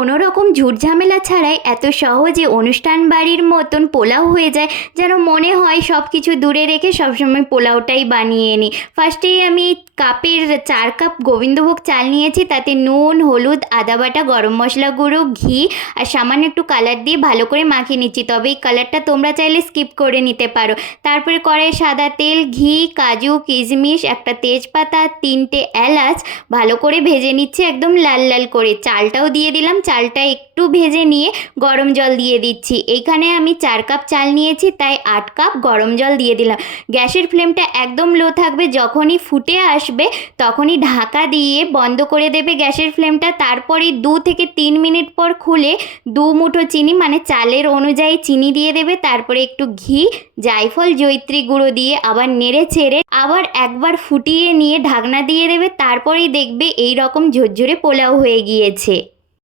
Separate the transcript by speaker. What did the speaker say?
Speaker 1: কোনো রকম ঝুটঝামেলা ছাড়াই এত সহজে অনুষ্ঠান বাড়ির মতন পোলাও হয়ে যায়, যেন মনে হয় সব কিছু দূরে রেখে সবসময় পোলাওটাই বানিয়ে নিই ফার্স্টেই আমি কাপের চার কাপ গোবিন্দভোগ চাল নিয়েছি, তাতে নুন, হলুদ, আদা বাটা, গরম মশলা গুঁড়ো, ঘি আর সামান্য একটু কালার দিয়ে ভালো করে মাখিয়ে নিচ্ছি। তবে এই কালারটা তোমরা চাইলে স্কিপ করে নিতে পারো। তারপরে কড়াই সাদা তেল, ঘি, কাজু, কিশমিশ, একটা তেজপাতা, তিনটে এলাচ ভালো করে ভেজে নিচ্ছি একদম লাল লাল করে। চালটাও দিয়ে দিলাম চালটা একটু ভেজে নিয়ে গরম জল দিয়ে দিচ্ছি। এইখানে আমি চার কাপ চাল নিয়েছি, তাই আট কাপ গরম জল দিয়ে দিলাম। গ্যাসের ফ্লেমটা একদম লো থাকবে, যখনই ফুটে আসবে তখনই ঢাকা দিয়ে বন্ধ করে দেবে গ্যাসের ফ্লেমটা। তারপরে দু থেকে তিন মিনিট পর খুলে দু মুঠো চিনি মানে চালের অনুযায়ী চিনি দিয়ে দেবে। তারপরে একটু ঘি, জায়ফল জৈত্রী গুঁড়ো দিয়ে আবার নেড়ে ছেড়ে আবার একবার ফুটিয়ে নিয়ে ঢাকনা দিয়ে দেবে। তারপরেই দেখবে এই রকম ঝরঝরে পোলাও হয়ে গিয়েছে।